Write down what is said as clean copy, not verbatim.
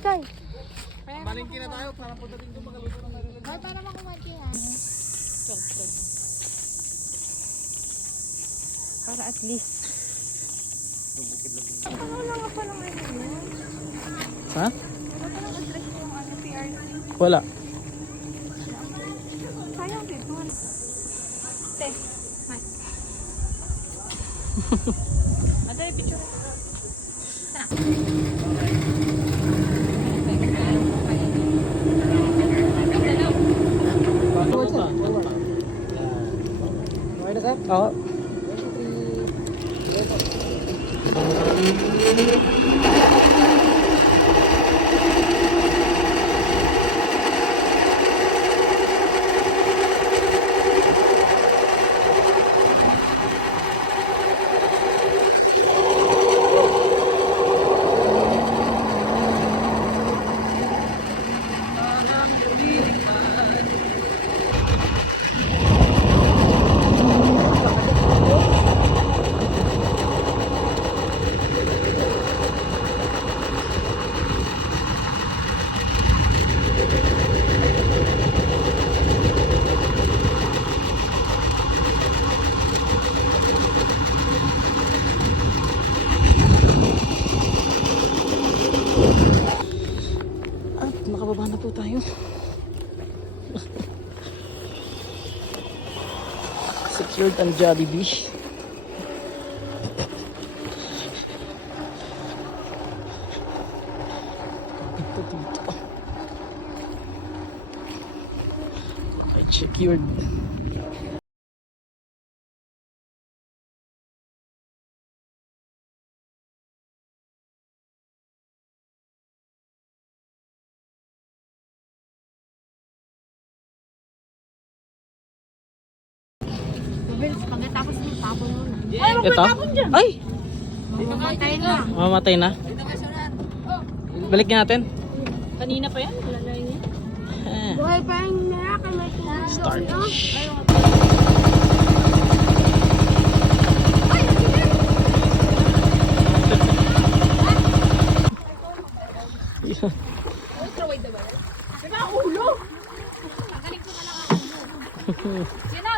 Tay. Malingki na tayo para pagdating doon magaluto ng Maryland. Ay, para makumalki ha. Para at least. Ano lang ako ng ano yun? Ha? Ano lang address ko yung ano, PRC? Wala. Sayang dito. Te, hi. Madali picture. Okay na sir? Oo. At nakababa na po tayo. Secured ang Jollibee. Dito. Ay, secured. Vince, pagkatapos mo, tapon mo na. Ito? Ay! Mamatay na. Mamatay na. Balikin natin. Kanina pa yan, lalay niya. Ah, Buhay pa yung nilakay, may tubig. starfish. Yeah. Diba, ulo? Magaling ko na lang ang ulo. Yan na,